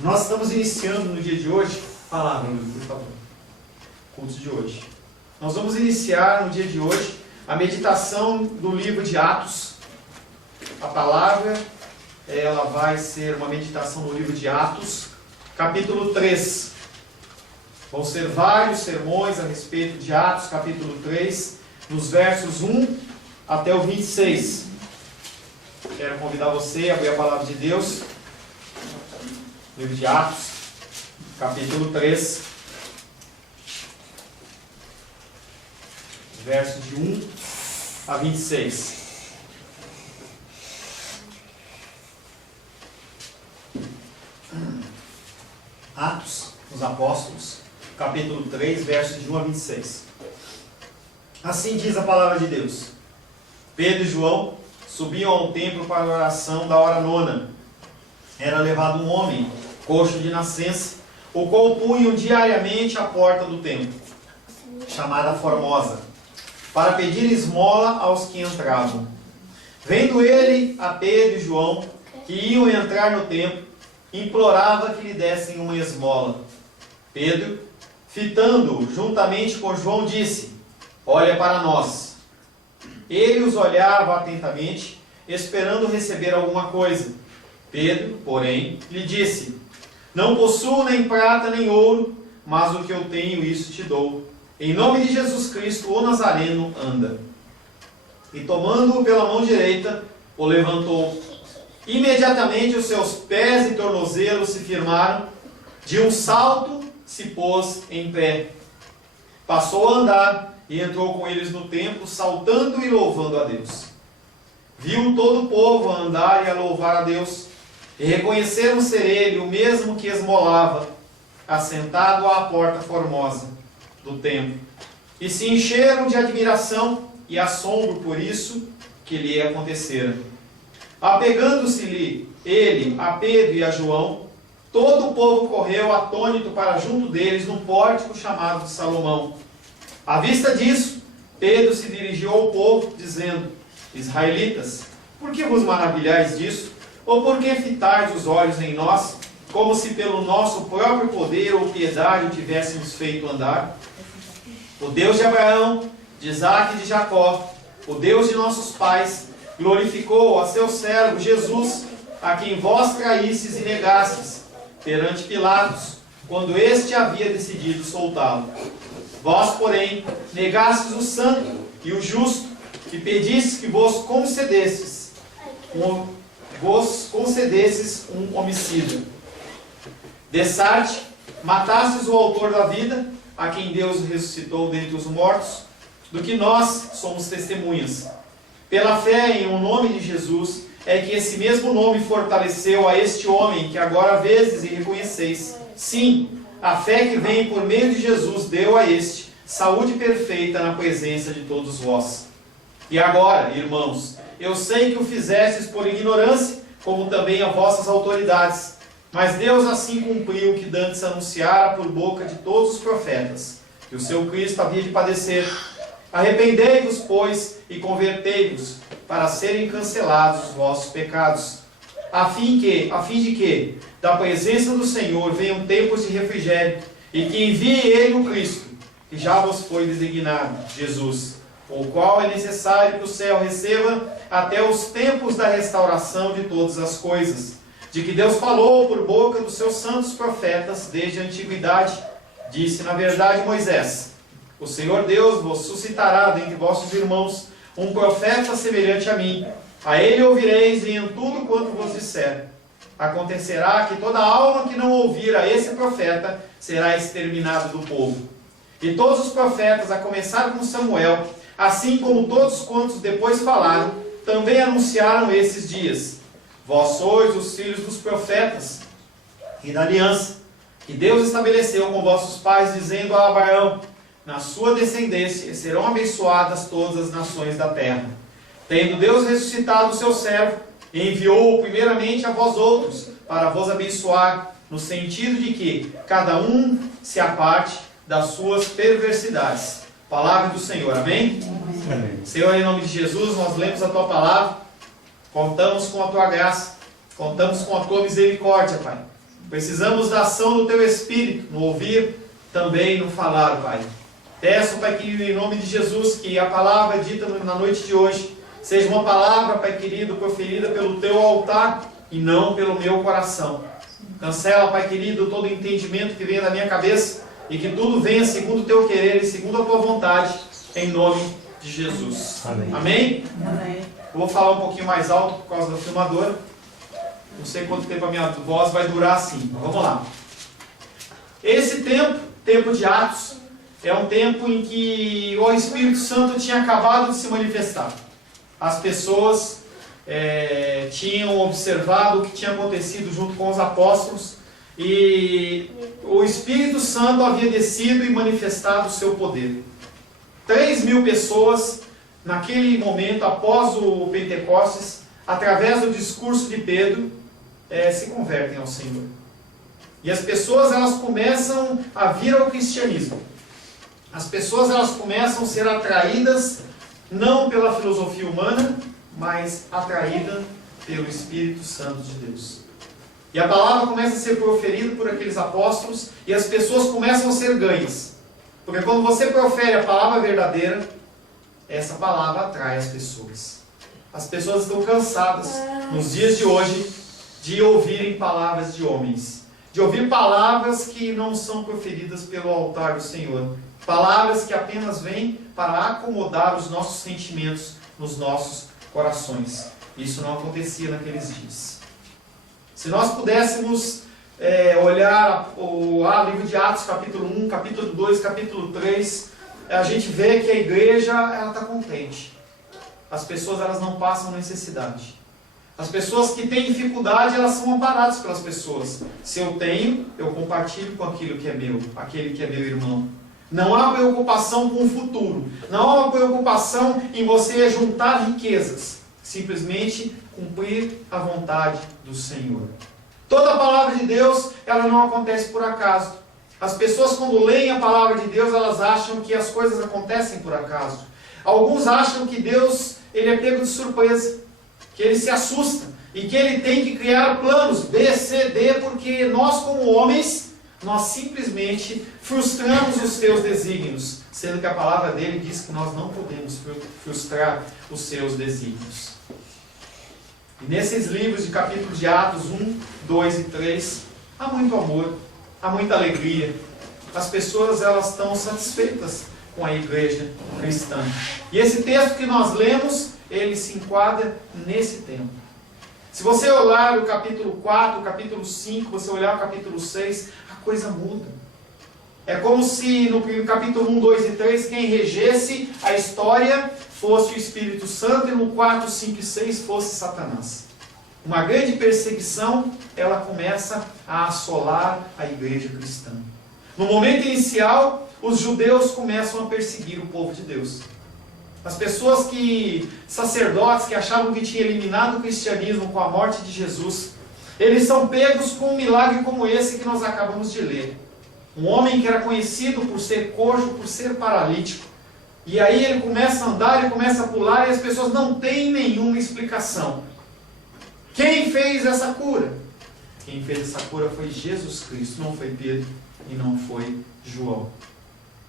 Nós estamos iniciando no dia de hoje, palavra, por favor, culto de hoje. Nós vamos iniciar no dia de hoje a meditação do livro de Atos. A palavra, ela vai ser uma meditação no livro de Atos, capítulo 3. Vão ser vários sermões a respeito de Atos, capítulo 3, nos versos 1 até o 26. Quero convidar você a abrir a palavra de Deus. Livro de Atos, capítulo 3, versos de 1 a 26. Atos dos Apóstolos, capítulo 3, versos de 1 a 26. Assim diz a palavra de Deus. Pedro e João subiam ao templo para a oração da hora nona. Era levado um homem, coxo de nascença, o qual punham diariamente à porta do templo, chamada Formosa, para pedir esmola aos que entravam. Vendo ele a Pedro e João, que iam entrar no templo, implorava que lhe dessem uma esmola. Pedro, fitando-o juntamente com João, disse: olha para nós. Ele os olhava atentamente, esperando receber alguma coisa. Pedro, porém, lhe disse: não possuo nem prata nem ouro, mas o que eu tenho, isso te dou. Em nome de Jesus Cristo, o Nazareno, anda. E tomando-o pela mão direita, o levantou. Imediatamente os seus pés e tornozelos se firmaram, de um salto se pôs em pé. Passou a andar e entrou com eles no templo, saltando e louvando a Deus. Viu todo o povo a andar e a louvar a Deus, e reconheceram ser ele o mesmo que esmolava, assentado à porta formosa do templo. E se encheram de admiração e assombro por isso que lhe acontecera. Apegando-se-lhe ele a Pedro e a João, todo o povo correu atônito para junto deles num pórtico chamado de Salomão. À vista disso, Pedro se dirigiu ao povo, dizendo: israelitas, por que vos maravilhais disso? Ou por que fitais os olhos em nós, como se pelo nosso próprio poder ou piedade o tivéssemos feito andar? O Deus de Abraão, de Isaque e de Jacó, o Deus de nossos pais, glorificou a seu servo Jesus, a quem vós traístes e negastes, perante Pilatos, quando este havia decidido soltá-lo. Vós, porém, negastes o santo e o justo, e pedistes que vos concedesses um homicida. Dessarte, matastes o autor da vida, a quem Deus ressuscitou dentre os mortos, do que nós somos testemunhas. Pela fé em o nome de Jesus, é que esse mesmo nome fortaleceu a este homem que agora vedes e reconheceis. Sim, a fé que vem por meio de Jesus deu a este saúde perfeita na presença de todos vós. E agora, irmãos, eu sei que o fizestes por ignorância, como também a vossas autoridades. Mas Deus assim cumpriu o que dantes anunciara por boca de todos os profetas, que o seu Cristo havia de padecer. Arrependei-vos, pois, e convertei-vos, para serem cancelados os vossos pecados, a fim de que, da presença do Senhor, venham tempos de refrigério, e que envie Ele o Cristo, que já vos foi designado, Jesus, o qual é necessário que o céu receba até os tempos da restauração de todas as coisas, de que Deus falou por boca dos seus santos profetas desde a antiguidade. Disse, na verdade, Moisés: o Senhor Deus vos suscitará dentre vossos irmãos um profeta semelhante a mim. A ele ouvireis e em tudo quanto vos disser. Acontecerá que toda alma que não ouvir a esse profeta será exterminada do povo. E todos os profetas, a começar com Samuel, assim como todos quantos depois falaram, também anunciaram esses dias. Vós sois os filhos dos profetas e da aliança que Deus estabeleceu com vossos pais, dizendo a Abraão: na sua descendência serão abençoadas todas as nações da terra. Tendo Deus ressuscitado o seu servo, enviou-o primeiramente a vós outros, para vos abençoar, no sentido de que cada um se aparte das suas perversidades. Palavra do Senhor, amém? Amém. Senhor, em nome de Jesus, nós lemos a Tua palavra, contamos com a Tua graça, contamos com a Tua misericórdia, Pai. Precisamos da ação do Teu Espírito, no ouvir, também no falar, Pai. Peço, Pai querido, em nome de Jesus, que a palavra dita na noite de hoje seja uma palavra, Pai querido, proferida pelo Teu altar e não pelo meu coração. Cancela, Pai querido, todo entendimento que venha da minha cabeça e que tudo venha segundo o Teu querer e segundo a Tua vontade, em nome de Jesus. Amém. Amém? Amém. Eu vou falar um pouquinho mais alto por causa da filmadora. Não sei quanto tempo a minha voz vai durar assim. Mas vamos lá. Esse tempo de Atos, é um tempo em que o Espírito Santo tinha acabado de se manifestar. As pessoas tinham observado o que tinha acontecido junto com os apóstolos e o Espírito Santo havia descido e manifestado o seu poder. 3.000 pessoas, naquele momento, após o Pentecostes, através do discurso de Pedro, se convertem ao Senhor. E as pessoas elas começam a vir ao cristianismo. As pessoas elas começam a ser atraídas não pela filosofia humana, mas atraídas pelo Espírito Santo de Deus. E a palavra começa a ser proferida por aqueles apóstolos e as pessoas começam a ser ganhas. Porque quando você profere a palavra verdadeira, essa palavra atrai as pessoas. As pessoas estão cansadas, nos dias de hoje, de ouvirem palavras de homens. De ouvir palavras que não são proferidas pelo altar do Senhor. Palavras que apenas vêm para acomodar os nossos sentimentos nos nossos corações. Isso não acontecia naqueles dias. Se nós pudéssemos olhar o livro de Atos, capítulo 1, capítulo 2, capítulo 3, a gente vê que a igreja está contente. As pessoas elas não passam necessidade. As pessoas que têm dificuldade, elas são amparadas pelas pessoas. Se eu tenho, eu compartilho com aquilo que é meu, aquele que é meu irmão. Não há preocupação com o futuro. Não há uma preocupação em você juntar riquezas. Simplesmente cumprir a vontade do Senhor. Toda a palavra de Deus, ela não acontece por acaso. As pessoas quando leem a palavra de Deus, elas acham que as coisas acontecem por acaso. Alguns acham que Deus, ele é pego de surpresa. Que ele se assusta. E que ele tem que criar planos B, C, D, porque nós como homens, nós simplesmente frustramos os seus desígnios. Sendo que a palavra dele diz que nós não podemos frustrar os seus desígnios. E nesses livros de capítulos de Atos 1, 2 e 3, há muito amor, há muita alegria. As pessoas elas estão satisfeitas com a igreja cristã. E esse texto que nós lemos, ele se enquadra nesse tempo. Se você olhar o capítulo 4, o capítulo 5, você olhar o capítulo 6, a coisa muda. É como se no capítulo 1, 2 e 3, quem regesse a história fosse o Espírito Santo e no 4, 5 e 6 fosse Satanás. Uma grande perseguição, ela começa a assolar a igreja cristã. No momento inicial, os judeus começam a perseguir o povo de Deus. As pessoas sacerdotes que achavam que tinham eliminado o cristianismo com a morte de Jesus, eles são pegos com um milagre como esse que nós acabamos de ler. Um homem que era conhecido por ser coxo, por ser paralítico. E aí ele começa a andar, ele começa a pular e as pessoas não têm nenhuma explicação. Quem fez essa cura? Quem fez essa cura foi Jesus Cristo, não foi Pedro e não foi João.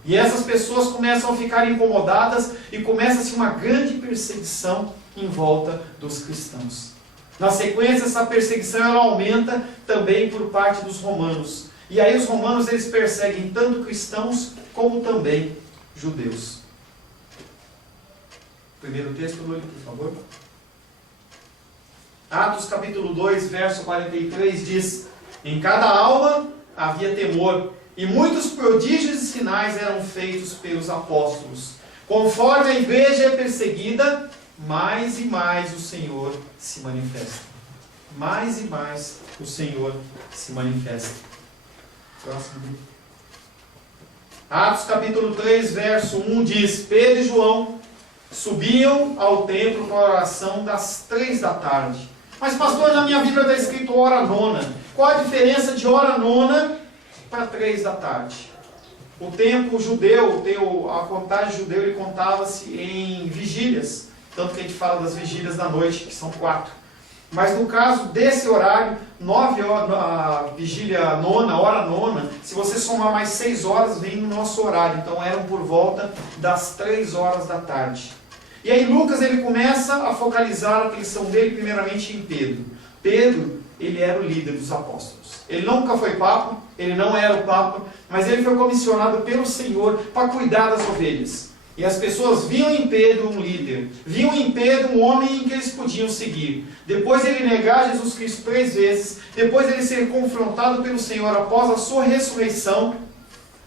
E essas pessoas começam a ficar incomodadas e começa-se uma grande perseguição em volta dos cristãos. Na sequência, essa perseguição ela aumenta também por parte dos romanos. E aí os romanos eles perseguem tanto cristãos como também judeus. Primeiro texto, Lúlio, por favor. Atos capítulo 2, verso 43 diz: em cada alma havia temor, e muitos prodígios e sinais eram feitos pelos apóstolos. Conforme a igreja é perseguida, mais e mais o Senhor se manifesta. Mais e mais o Senhor se manifesta. Próximo. Atos capítulo 3, verso 1 diz: Pedro e João subiam ao templo para a oração das 3 da tarde. Mas pastor, na minha Bíblia está escrito hora nona. Qual a diferença de hora nona para 3 da tarde? O tempo judeu, a contagem judeu, ele contava-se em vigílias. Tanto que a gente fala das vigílias da noite, que são 4. Mas no caso desse horário, 9 horas, a vigília nona, hora nona, se você somar mais 6 horas, vem no nosso horário. Então eram por volta das 3 horas da tarde. E aí Lucas ele começa a focalizar a atenção dele primeiramente em Pedro. Pedro, ele era o líder dos apóstolos. Ele nunca foi papa, ele não era o papa, mas ele foi comissionado pelo Senhor para cuidar das ovelhas. E as pessoas viam em Pedro um líder, viam em Pedro um homem em que eles podiam seguir. Depois ele negar Jesus Cristo 3 vezes, depois ele ser confrontado pelo Senhor após a sua ressurreição,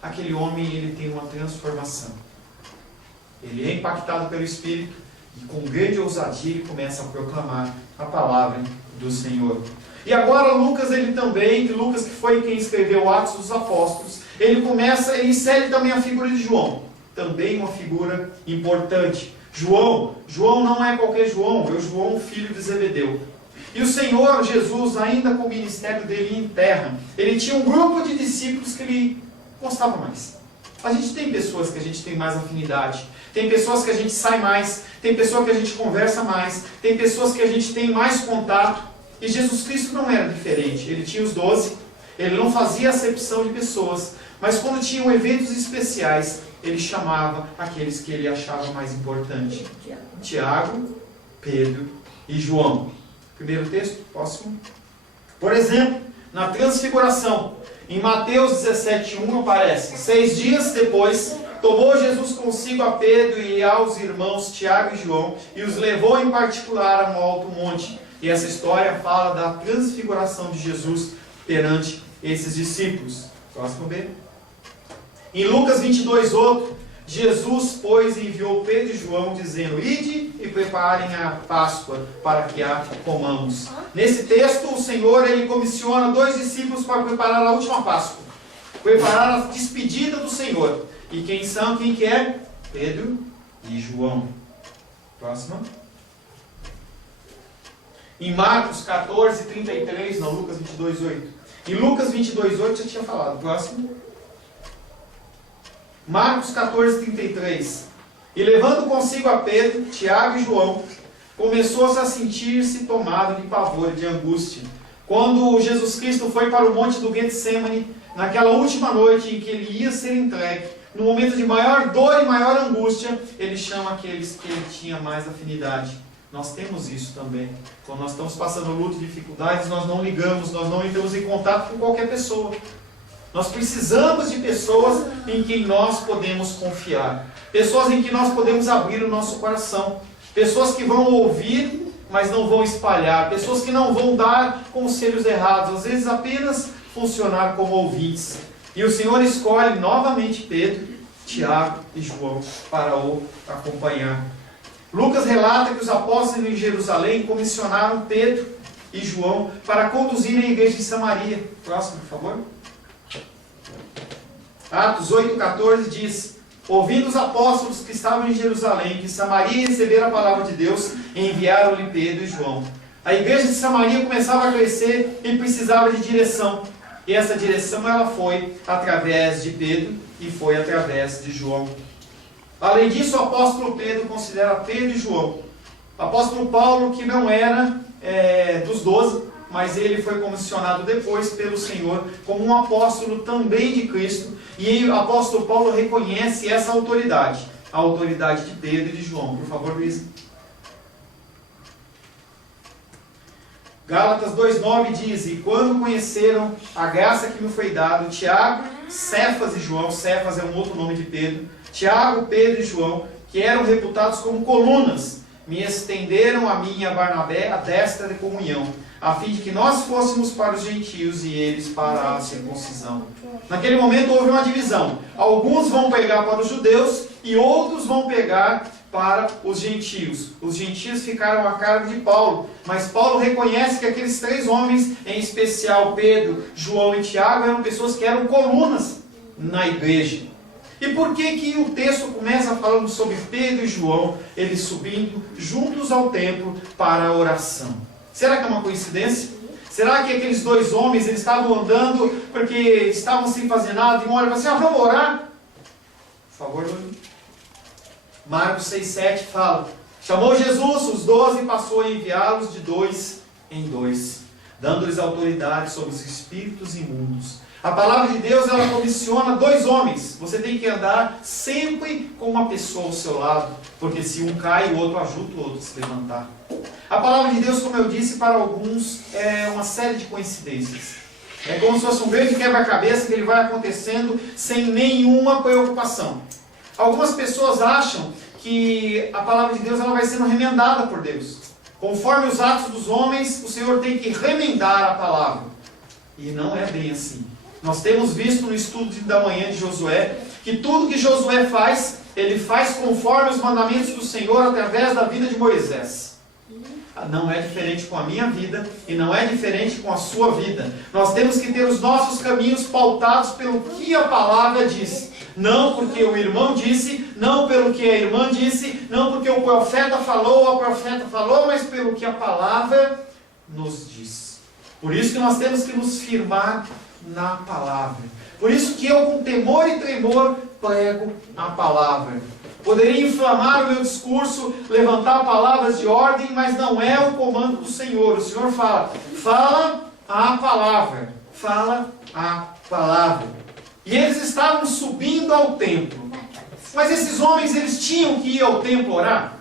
aquele homem ele tem uma transformação. Ele é impactado pelo Espírito e com grande ousadia ele começa a proclamar a palavra do Senhor. E agora Lucas ele também, Lucas que foi quem escreveu Atos dos Apóstolos, ele insere também a figura de João. Também uma figura importante. João não é qualquer João, é o João, filho de Zebedeu. E o Senhor Jesus, ainda com o ministério dele em terra, ele tinha um grupo de discípulos que ele gostava mais. A gente tem pessoas que a gente tem mais afinidade, tem pessoas que a gente sai mais, tem pessoas que a gente conversa mais, tem pessoas que a gente tem mais contato. E Jesus Cristo não era diferente. Ele tinha os 12, ele não fazia acepção de pessoas, mas quando tinham eventos especiais, ele chamava aqueles que ele achava mais importante. Tiago, Pedro e João. Primeiro texto, próximo. Por exemplo, na transfiguração, em Mateus 17:1 aparece: 6 dias depois, tomou Jesus consigo a Pedro e aos irmãos Tiago e João, e os levou em particular a um alto monte. E essa história fala da transfiguração de Jesus perante esses discípulos. Próximo B. Em Lucas 22:8, Jesus, pois, enviou Pedro e João, dizendo: ide e preparem a Páscoa, para que a comamos. Nesse texto, o Senhor ele comissiona 2 discípulos para preparar a última Páscoa, preparar a despedida do Senhor. E quem são? Quem que é? Pedro e João. Próxima. Em Marcos 14:33, não, Lucas 22:8. Em Lucas 22:8 já tinha falado. Próximo. Marcos 14:33. E levando consigo a Pedro, Tiago e João, começou a sentir-se tomado de pavor e de angústia. Quando Jesus Cristo foi para o monte do Getsemane, naquela última noite em que ele ia ser entregue, no momento de maior dor e maior angústia, ele chama aqueles que ele tinha mais afinidade. Nós temos isso também. Quando nós estamos passando luta e dificuldades, nós não ligamos, nós não entramos em contato com qualquer pessoa. Nós precisamos de pessoas em quem nós podemos confiar. Pessoas em que nós podemos abrir o nosso coração. Pessoas que vão ouvir, mas não vão espalhar. Pessoas que não vão dar conselhos errados. Às vezes apenas funcionar como ouvintes. E o Senhor escolhe novamente Pedro, Tiago e João para o acompanhar. Lucas relata que os apóstolos em Jerusalém comissionaram Pedro e João para conduzirem a igreja de Samaria. Próximo, por favor. Atos 8:14 diz: ouvindo os apóstolos que estavam em Jerusalém, que Samaria recebera a palavra de Deus, enviaram-lhe Pedro e João. A igreja de Samaria começava a crescer e precisava de direção. E essa direção ela foi através de Pedro e foi através de João. Além disso, o apóstolo Pedro considera Pedro e João. O apóstolo Paulo, que não era dos 12, mas ele foi comissionado depois pelo Senhor como um apóstolo também de Cristo. E o apóstolo Paulo reconhece essa autoridade, a autoridade de Pedro e de João. Por favor, Luiz. Gálatas 2:9 diz: e quando conheceram a graça que me foi dada, Tiago, Cefas e João, Cefas é um outro nome de Pedro, Tiago, Pedro e João, que eram reputados como colunas, me estenderam a mim e a Barnabé a destra de comunhão, a fim de que nós fôssemos para os gentios e eles para a circuncisão. Naquele momento houve uma divisão. Alguns vão pegar para os judeus e outros vão pegar para os gentios. Os gentios ficaram a cargo de Paulo, mas Paulo reconhece que aqueles 3 homens, em especial Pedro, João e Tiago, eram pessoas que eram colunas na igreja. E por que o texto começa falando sobre Pedro e João, eles subindo juntos ao templo para a oração? Será que é uma coincidência? Será que aqueles 2 homens eles estavam andando porque estavam sem fazer nada e uma hora falaram assim: vamos orar? Por favor, Marcos 6:7 fala: chamou Jesus os 12 e passou a enviá-los de 2 em 2, dando-lhes autoridade sobre os espíritos imundos. A palavra de Deus, ela comissiona 2 homens. Você tem que andar sempre com uma pessoa ao seu lado, porque se um cai, o outro ajuda o outro a se levantar. A palavra de Deus, como eu disse, para alguns é uma série de coincidências. É como se fosse um grande quebra-cabeça que ele vai acontecendo sem nenhuma preocupação. Algumas pessoas acham que a palavra de Deus ela vai sendo remendada por Deus. Conforme os atos dos homens, o Senhor tem que remendar a palavra. E não é bem assim. Nós temos visto no estudo da manhã de Josué, que tudo que Josué faz, ele faz conforme os mandamentos do Senhor através da vida de Moisés. Não é diferente com a minha vida e não é diferente com a sua vida. Nós temos que ter os nossos caminhos pautados pelo que a palavra diz. Não porque o irmão disse, não pelo que a irmã disse, não porque o profeta falou ou a profeta falou, mas pelo que a palavra nos diz. Por isso que nós temos que nos firmar na palavra. Por isso que eu, com temor e tremor, prego a palavra. Poderia inflamar o meu discurso, levantar palavras de ordem, mas não é o comando do Senhor. O Senhor fala, fala a palavra. Fala a palavra. E eles estavam subindo ao templo. Mas esses homens, eles tinham que ir ao templo orar.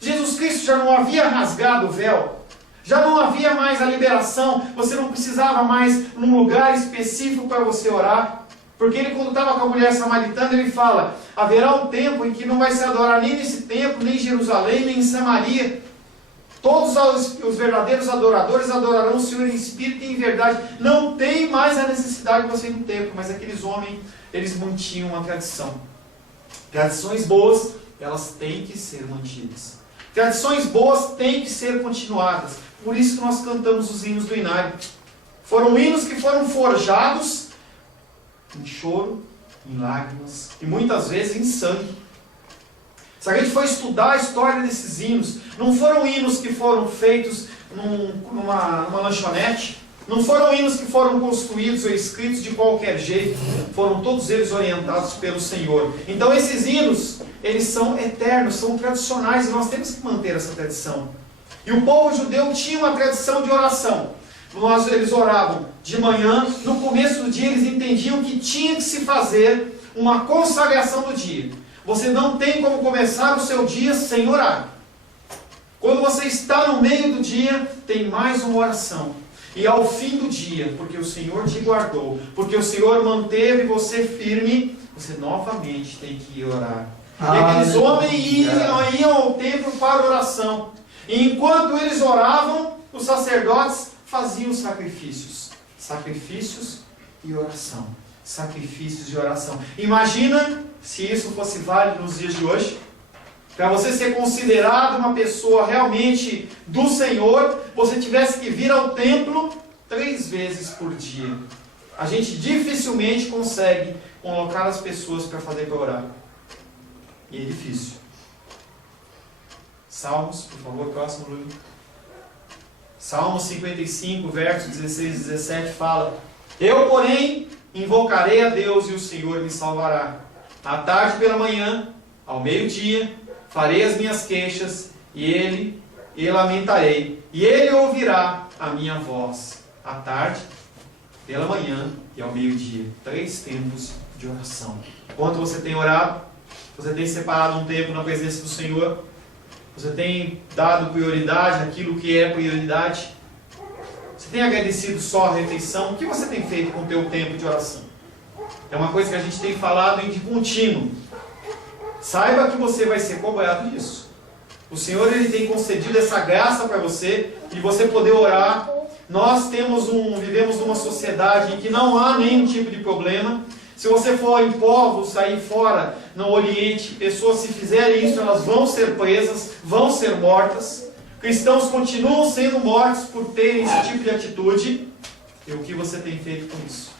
Jesus Cristo já não havia rasgado o véu. Já não havia mais a liberação. Você não precisava mais num lugar específico para você orar. Porque ele, quando estava com a mulher samaritana, ele fala, haverá um tempo em que não vai se adorar nem nesse templo, nem em Jerusalém, nem em Samaria. Todos os verdadeiros adoradores adorarão o Senhor em espírito e em verdade. Não tem mais a necessidade de você ir no templo, mas aqueles homens, eles mantinham uma tradição. Tradições boas, elas têm que ser mantidas. Tradições boas têm que ser continuadas. Por isso que nós cantamos os hinos do Inário. Foram hinos que foram forjados em choro, em lágrimas e muitas vezes em sangue. Se a gente for estudar a história desses hinos, não foram hinos que foram feitos numa lanchonete, não foram hinos que foram construídos ou escritos de qualquer jeito, foram todos eles orientados pelo Senhor. Então esses hinos, eles são eternos, são tradicionais e nós temos que manter essa tradição. E o povo judeu tinha uma tradição de oração. Eles oravam de manhã, no começo do dia eles entendiam que tinha que se fazer uma consagração do dia. Você não tem como começar o seu dia sem orar. Quando você está no meio do dia, tem mais uma oração. E ao fim do dia, porque o Senhor te guardou, porque o Senhor manteve você firme, você novamente tem que ir orar. E aqueles homens iam ao templo para oração. E enquanto eles oravam, os sacerdotes faziam sacrifícios. Sacrifícios e oração. Sacrifícios e oração. Imagina se isso fosse válido nos dias de hoje. Para você ser considerado uma pessoa realmente do Senhor, você tivesse que vir ao templo 3 vezes por dia. A gente dificilmente consegue colocar as pessoas para fazer para orar. E é difícil. Salmos, por favor, próximo, Lula. Salmo 55, versos 16 e 17 fala: Eu, porém, invocarei a Deus e o Senhor me salvará. À tarde pela manhã, ao meio-dia, farei as minhas queixas e lamentarei. E ele ouvirá a minha voz. À tarde, pela manhã e ao meio-dia. 3 tempos de oração. Quanto você tem orado? Você tem separado um tempo na presença do Senhor? Você tem dado prioridade naquilo que é prioridade? Você tem agradecido só a refeição? O que você tem feito com o teu tempo de oração? É uma coisa que a gente tem falado de contínuo. Saiba que você vai ser cobrado disso. O Senhor, Ele tem concedido essa graça para você, de você poder orar. Nós vivemos numa sociedade em que não há nenhum tipo de problema. Se você for em povos aí fora, no Oriente, pessoas, se fizerem isso, elas vão ser presas, vão ser mortas. Cristãos continuam sendo mortos por terem esse tipo de atitude. E o que você tem feito com isso?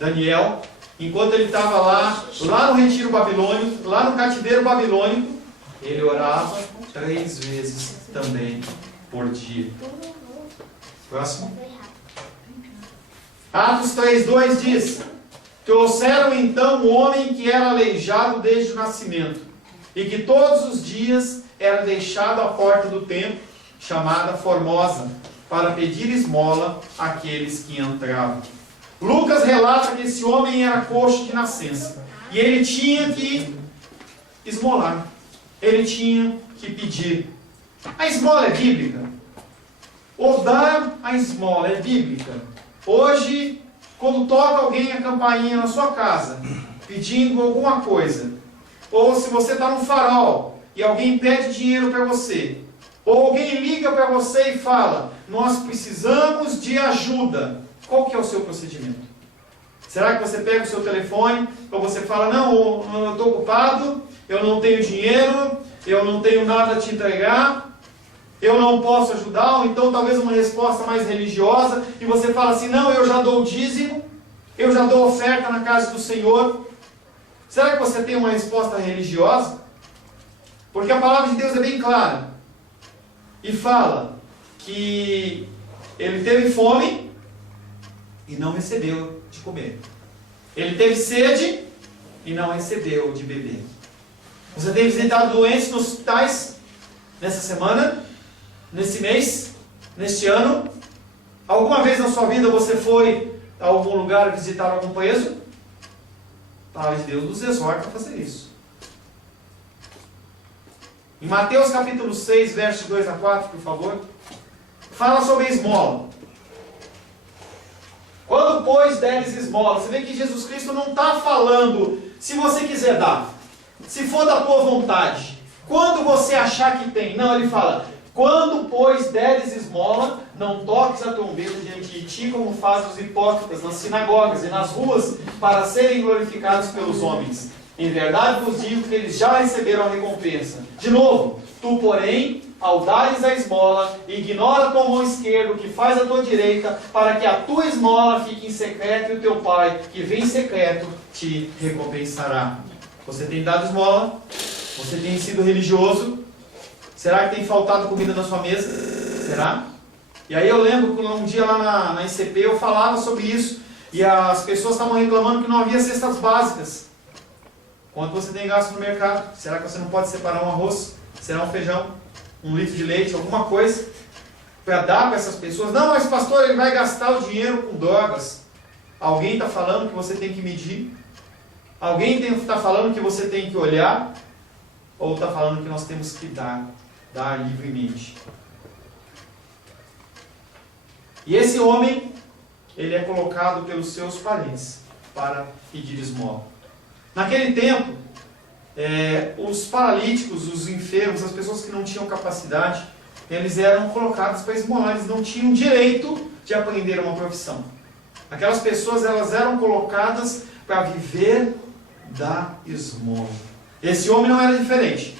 Daniel, enquanto ele estava lá no retiro babilônico, lá no cativeiro babilônico, ele orava 3 vezes também por dia. Próximo. Atos 3:2 diz: Trouxeram então um homem que era aleijado desde o nascimento, e que todos os dias era deixado à porta do templo, chamada Formosa, para pedir esmola àqueles que entravam. Lucas relata que esse homem era coxo de nascença. E ele tinha que esmolar. Ele tinha que pedir. A esmola é bíblica? Ou dar a esmola é bíblica? Hoje, quando toca alguém a campainha na sua casa, pedindo alguma coisa, ou se você está no farol e alguém pede dinheiro para você, ou alguém liga para você e fala, nós precisamos de ajuda, qual que é o seu procedimento? Será que você pega o seu telefone, ou você fala, não, eu estou ocupado, eu não tenho dinheiro, eu não tenho nada a te entregar, eu não posso ajudar, ou então talvez uma resposta mais religiosa, e você fala assim, não, eu já dou o dízimo, eu já dou oferta na casa do Senhor. Será que você tem uma resposta religiosa? Porque a palavra de Deus é bem clara, e fala que ele teve fome e não recebeu de comer. Ele teve sede e não recebeu de beber. Você tem visitado doentes nos hospitais nessa semana? Nesse mês, neste ano? Alguma vez na sua vida você foi a algum lugar visitar algum preso? A palavra de Deus nos exorta a fazer isso. Em Mateus capítulo 6, versos 2 a 4, por favor, fala sobre a esmola. Quando, pois, deres esmola, você vê que Jesus Cristo não está falando se você quiser dar, se for da tua vontade, quando você achar que tem. Não, ele fala, quando, pois, deres esmola, não toques a trombeta diante de ti, como fazem os hipócritas nas sinagogas e nas ruas, para serem glorificados pelos homens. Em verdade vos digo que eles já receberam a recompensa. De novo, tu, porém, ao dares a esmola, ignora a tua mão esquerda o que faz a tua direita, para que a tua esmola fique em secreto, e o teu Pai, que vem em secreto, te recompensará. Você tem dado esmola? Você tem sido religioso? Será que tem faltado comida na sua mesa? Será? E aí eu lembro que um dia lá na ICP eu falava sobre isso, e as pessoas estavam reclamando que não havia cestas básicas. Quanto você tem gasto no mercado? Será que você não pode separar um arroz? Será um feijão? Um litro de leite? Alguma coisa? Para dar para essas pessoas? Não, mas pastor, ele vai gastar o dinheiro com drogas. Alguém está falando que você tem que medir? Alguém está falando que você tem que olhar? Ou está falando que nós temos que dar livremente? E esse homem, ele é colocado pelos seus parentes para pedir esmola. Naquele tempo, os paralíticos, os enfermos, as pessoas que não tinham capacidade, eles eram colocados para esmolar, eles não tinham direito de aprender uma profissão. Aquelas pessoas, elas eram colocadas para viver da esmola. Esse homem não era diferente.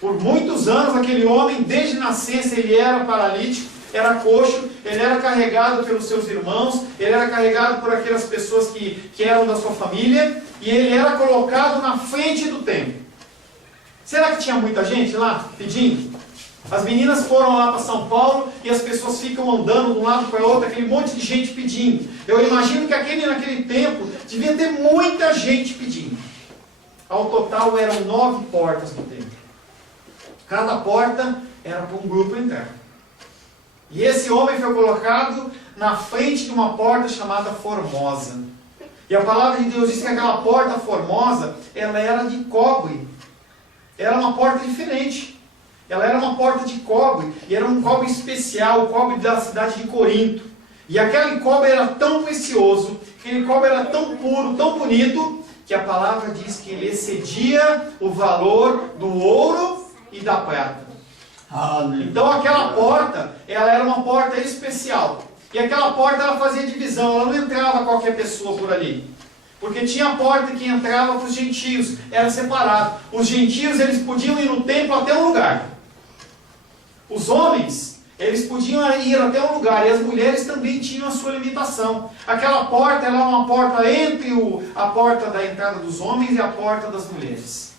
Por muitos anos, aquele homem, desde nascença, ele era paralítico, era coxo, ele era carregado pelos seus irmãos, ele era carregado por aquelas pessoas que eram da sua família, e ele era colocado na frente do templo. Será que tinha muita gente lá pedindo? As meninas foram lá para São Paulo e as pessoas ficam andando de um lado para o outro, aquele monte de gente pedindo. Eu imagino que naquele tempo devia ter muita gente pedindo. Ao total eram 9 portas do templo. Cada porta era para um grupo entrar. E esse homem foi colocado na frente de uma porta chamada Formosa. E a palavra de Deus diz que aquela porta formosa, ela era de cobre. Era uma porta diferente. Ela era uma porta de cobre. E era um cobre especial, o cobre da cidade de Corinto. E aquele cobre era tão precioso, aquele cobre era tão puro, tão bonito, que a palavra diz que ele excedia o valor do ouro e da prata. Então aquela porta, ela era uma porta especial. E aquela porta, ela fazia divisão, ela não entrava qualquer pessoa por ali. Porque tinha a porta que entrava para os gentios, era separado. Os gentios, eles podiam ir no templo até um lugar. Os homens, eles podiam ir até um lugar, e as mulheres também tinham a sua limitação. Aquela porta, ela era uma porta entre a porta da entrada dos homens e a porta das mulheres.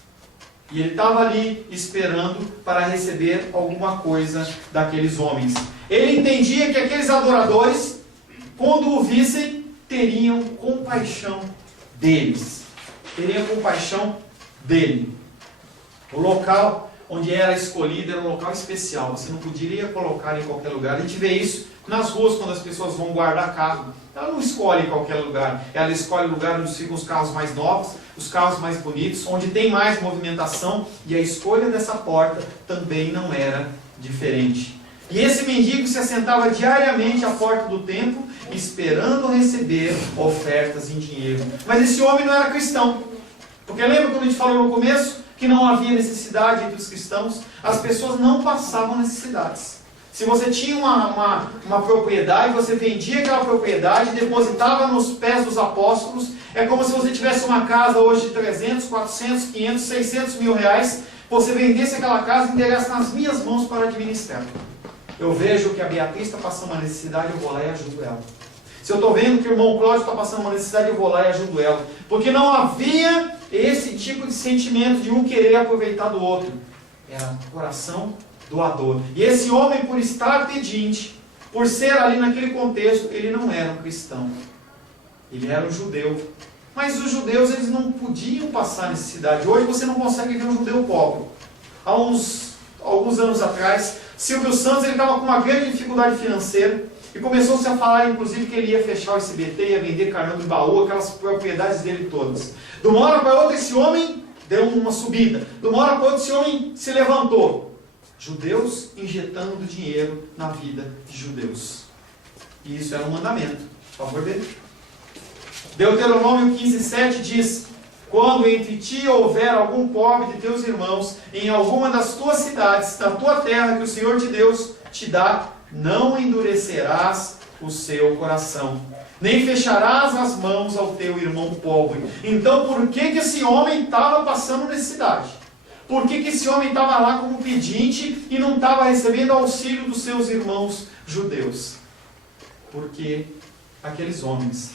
E ele estava ali esperando para receber alguma coisa daqueles homens. Ele entendia que aqueles adoradores, quando o vissem, teriam compaixão deles. Teriam compaixão dele. O local onde era escolhido, era um local especial. Você não poderia colocar em qualquer lugar. A gente vê isso nas ruas, quando as pessoas vão guardar carro. Ela não escolhe em qualquer lugar. Ela escolhe o lugar onde ficam os carros mais novos, os carros mais bonitos, onde tem mais movimentação. E a escolha dessa porta também não era diferente. E esse mendigo se assentava diariamente à porta do templo, esperando receber ofertas em dinheiro. Mas esse homem não era cristão. Porque lembra quando a gente falou no começo que não havia necessidade entre os cristãos? As pessoas não passavam necessidades. Se você tinha uma propriedade, você vendia aquela propriedade, depositava nos pés dos apóstolos. É como se você tivesse uma casa hoje de 300, 400, 500, 600 mil reais. Você vendesse aquela casa e entregasse nas minhas mãos para administrar. Eu vejo que a Beatriz está passando uma necessidade, eu vou lá e ajudo ela. Se eu estou vendo que o irmão Cláudio está passando uma necessidade, eu vou lá e ajudo ela. Porque não havia esse tipo de sentimento de um querer aproveitar do outro. Era coração doador. E esse homem, por estar pedinte, por ser ali naquele contexto, ele não era um cristão. Ele era um judeu. Mas os judeus, eles não podiam passar necessidade. Hoje você não consegue ver um judeu pobre. Há alguns anos atrás, Silvio Santos estava com uma grande dificuldade financeira. E começou-se a falar, inclusive, que ele ia fechar o SBT, ia vender carnão de baú, aquelas propriedades dele todas. De uma hora para outra, esse homem deu uma subida. De uma hora para outra, esse homem se levantou. Judeus injetando dinheiro na vida de judeus. E isso era um mandamento. Por favor, dele. Deuteronômio 15:7 diz: quando entre ti houver algum pobre de teus irmãos, em alguma das tuas cidades, na tua terra que o Senhor te Deus te dá, não endurecerás o seu coração, nem fecharás as mãos ao teu irmão pobre. Então, por que esse homem estava passando necessidade? Por que esse homem estava lá como pedinte e não estava recebendo auxílio dos seus irmãos judeus? Porque aqueles homens,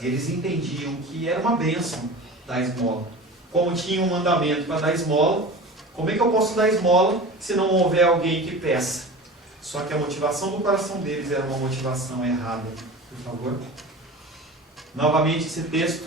eles entendiam que era uma bênção dar esmola. Como tinha um mandamento para dar esmola, como é que eu posso dar esmola se não houver alguém que peça? Só que a motivação do coração deles era uma motivação errada. Por favor. Novamente esse texto.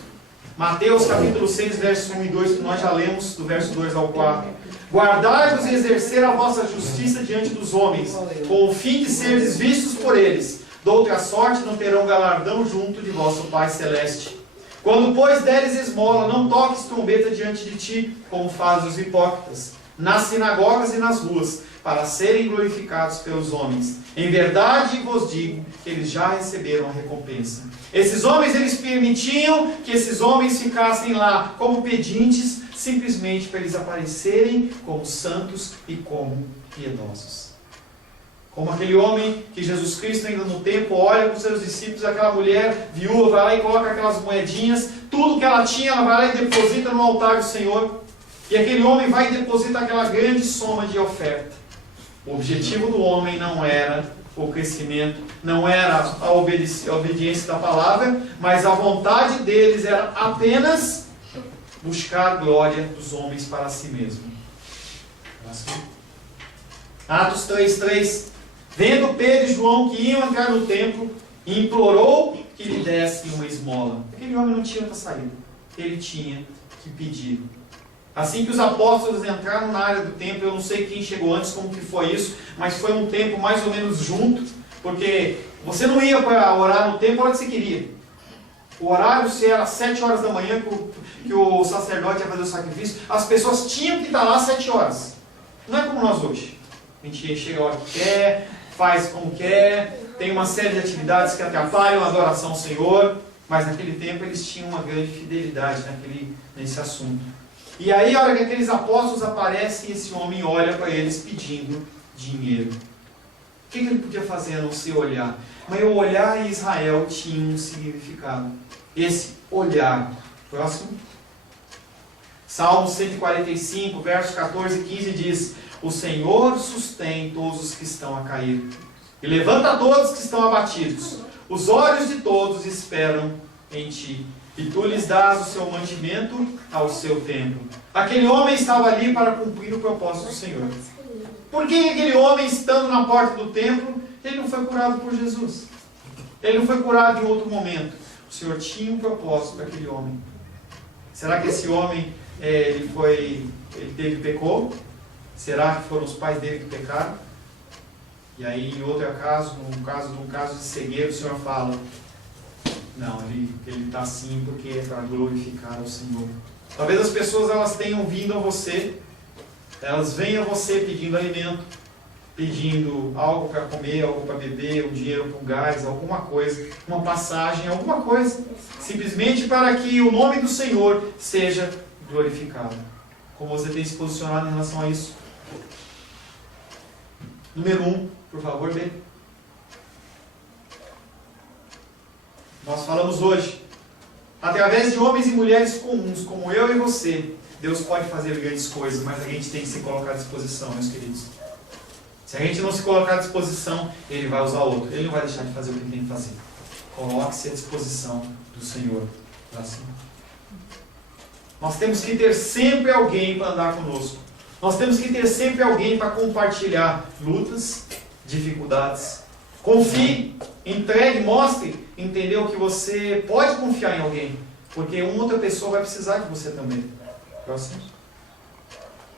Mateus capítulo 6, verso 1 e 2, que nós já lemos, do verso 2 ao 4. Guardai-vos e exercer a vossa justiça diante dos homens, com o fim de seres vistos por eles. De outra sorte não terão galardão junto de vosso Pai Celeste. Quando, pois, deres esmola, não toques trombeta diante de ti, como fazem os hipócritas, nas sinagogas e nas ruas, para serem glorificados pelos homens. Em verdade vos digo que eles já receberam a recompensa. Esses homens, eles permitiam que esses homens ficassem lá como pedintes, simplesmente para eles aparecerem como santos e como piedosos. Como aquele homem que Jesus Cristo ainda no templo olha para os seus discípulos, aquela mulher viúva vai lá e coloca aquelas moedinhas, tudo que ela tinha, ela vai lá e deposita no altar do Senhor. E aquele homem vai e deposita aquela grande soma de oferta. O objetivo do homem não era o crescimento, não era a obediência da palavra, mas a vontade deles era apenas buscar a glória dos homens para si mesmo. Atos 3:3. Vendo Pedro e João que iam entrar no templo, implorou que lhe dessem uma esmola. Aquele homem não tinha outra saída. Ele tinha que pedir. Assim que os apóstolos entraram na área do templo, eu não sei quem chegou antes, como que foi isso, mas foi um tempo mais ou menos junto, porque você não ia para orar no templo a hora que você queria. O horário, se era 7 horas da manhã que o sacerdote ia fazer o sacrifício, as pessoas tinham que estar lá às 7 horas. Não é como nós hoje. A gente chega a hora que quer, faz como quer, tem uma série de atividades que atrapalham a adoração ao Senhor, mas naquele tempo eles tinham uma grande fidelidade nesse assunto. E aí, a hora que aqueles apóstolos aparecem, esse homem olha para eles pedindo dinheiro. O que ele podia fazer a não ser olhar? Mas o olhar em Israel tinha um significado. Esse olhar. Próximo. Salmo 145, versos 14 e 15 diz: o Senhor sustém todos os que estão a cair, e levanta todos que estão abatidos. Os olhos de todos esperam em ti, e tu lhes dás o seu mantimento ao seu tempo. Aquele homem estava ali para cumprir o propósito do Senhor. Por que aquele homem, estando na porta do templo, ele não foi curado por Jesus? Ele não foi curado em outro momento. O Senhor tinha um propósito para aquele homem. Será que esse homem, ele pecou? Será que foram os pais dele que pecaram? E aí, em outro caso, num caso de cegueira, o Senhor fala, não, ele está assim porque é para glorificar o Senhor. Talvez as pessoas elas tenham vindo a você, elas vêm a você pedindo alimento, pedindo algo para comer, algo para beber, um dinheiro para o gás, alguma coisa, uma passagem, alguma coisa, simplesmente para que o nome do Senhor seja glorificado. Como você tem se posicionado em relação a isso? Número 1, por favor, B. Nós falamos hoje, através de homens e mulheres comuns, como eu e você, Deus pode fazer grandes coisas, mas a gente tem que se colocar à disposição, meus queridos. Se a gente não se colocar à disposição, Ele vai usar outro. Ele não vai deixar de fazer o que Ele tem que fazer. Coloque-se à disposição do Senhor. Assim. Nós temos que ter sempre alguém para andar conosco. Nós temos que ter sempre alguém para compartilhar lutas, dificuldades. Confie, entregue, mostre, entendeu que você pode confiar em alguém. Porque uma outra pessoa vai precisar de você também. Próximo.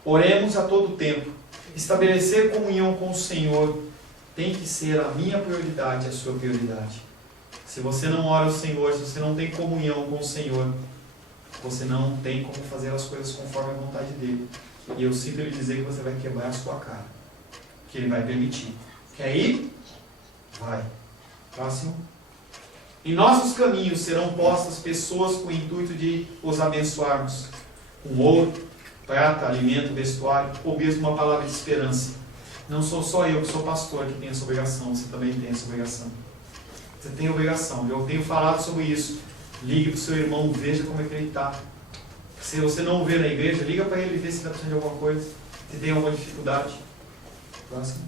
Oremos a todo tempo. Estabelecer comunhão com o Senhor tem que ser a minha prioridade, a sua prioridade. Se você não ora ao Senhor, se você não tem comunhão com o Senhor, você não tem como fazer as coisas conforme a vontade dEle. E eu sinto lhe dizer que você vai quebrar a sua cara. Que Ele vai permitir. Quer ir? Vai. Próximo. Em nossos caminhos serão postas pessoas com o intuito de os abençoarmos. Com ouro, prata, alimento, vestuário, ou mesmo uma palavra de esperança. Não sou só eu que sou pastor que tenho essa obrigação, você também tem essa obrigação. Você tem obrigação, eu tenho falado sobre isso. Ligue para o seu irmão, veja como é que ele está. Se você não o vê na igreja, liga para ele e vê se está precisando de alguma coisa, se tem alguma dificuldade. Próximo.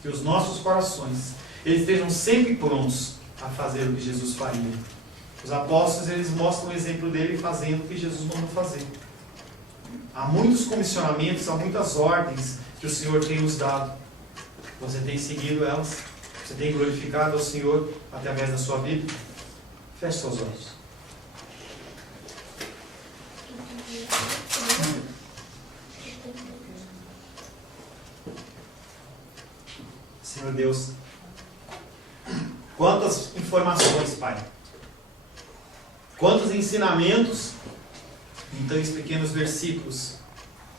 Que os nossos corações eles estejam sempre prontos a fazer o que Jesus faria. Os apóstolos eles mostram o exemplo dele fazendo o que Jesus mandou fazer. Há muitos comissionamentos, há muitas ordens que o Senhor tem nos dado. Você tem seguido elas? Você tem glorificado ao Senhor através da sua vida? Feche seus olhos. Senhor Deus, quantas informações, Pai. Quantos ensinamentos em 3 pequenos versículos.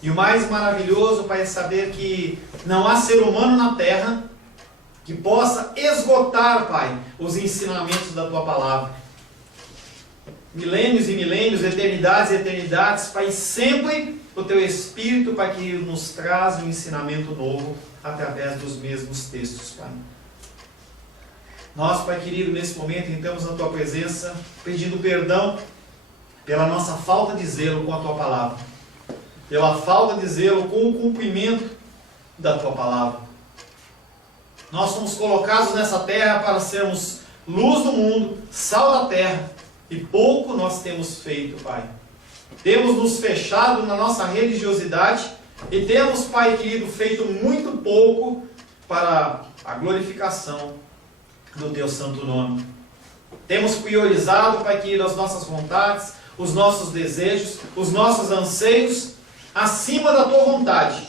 E o mais maravilhoso, Pai, é saber que não há ser humano na terra que possa esgotar, Pai, os ensinamentos da Tua Palavra. Milênios e milênios, eternidades e eternidades, Pai, sempre o Teu Espírito, Pai, que nos traz um ensinamento novo através dos mesmos textos, Pai. Nós, Pai querido, nesse momento, entramos na Tua presença, pedindo perdão pela nossa falta de zelo com a Tua Palavra, pela falta de zelo com o cumprimento da Tua Palavra. Nós somos colocados nessa terra para sermos luz do mundo, sal da terra, e pouco nós temos feito, Pai. Temos nos fechado na nossa religiosidade e temos, Pai querido, feito muito pouco para a glorificação do Teu santo nome. Temos priorizado, Pai querido, as nossas vontades, os nossos desejos, os nossos anseios, acima da Tua vontade.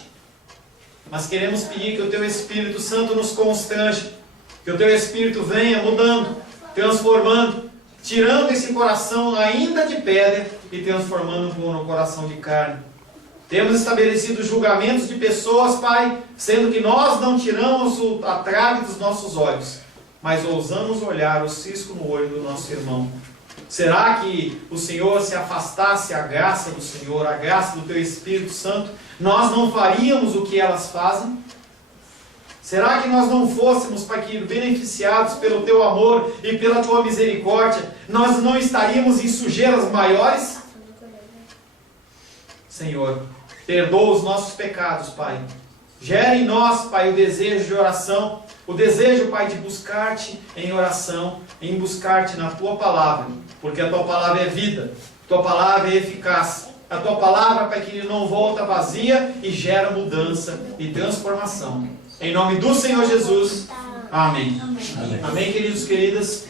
Mas queremos pedir que o Teu Espírito Santo nos constrange, que o Teu Espírito venha mudando, transformando, tirando esse coração ainda de pedra e transformando no coração de carne. Temos estabelecido julgamentos de pessoas, Pai, sendo que nós não tiramos a trave dos nossos olhos, mas ousamos olhar o cisco no olho do nosso irmão. Será que o Senhor se afastasse a graça do Senhor, a graça do Teu Espírito Santo, nós não faríamos o que elas fazem? Será que nós não fôssemos, Pai querido, beneficiados pelo Teu amor e pela Tua misericórdia, nós não estaríamos em sujeiras maiores? Senhor, perdoa os nossos pecados, Pai. Gera em nós, Pai, o desejo de oração, o desejo, Pai, de buscar-te em oração, em buscar-te na Tua Palavra, porque a Tua Palavra é vida, a Tua Palavra é eficaz, a Tua Palavra, Pai, que não volta vazia e gera mudança e transformação. Em nome do Senhor Jesus, amém. Amém, queridos, queridas.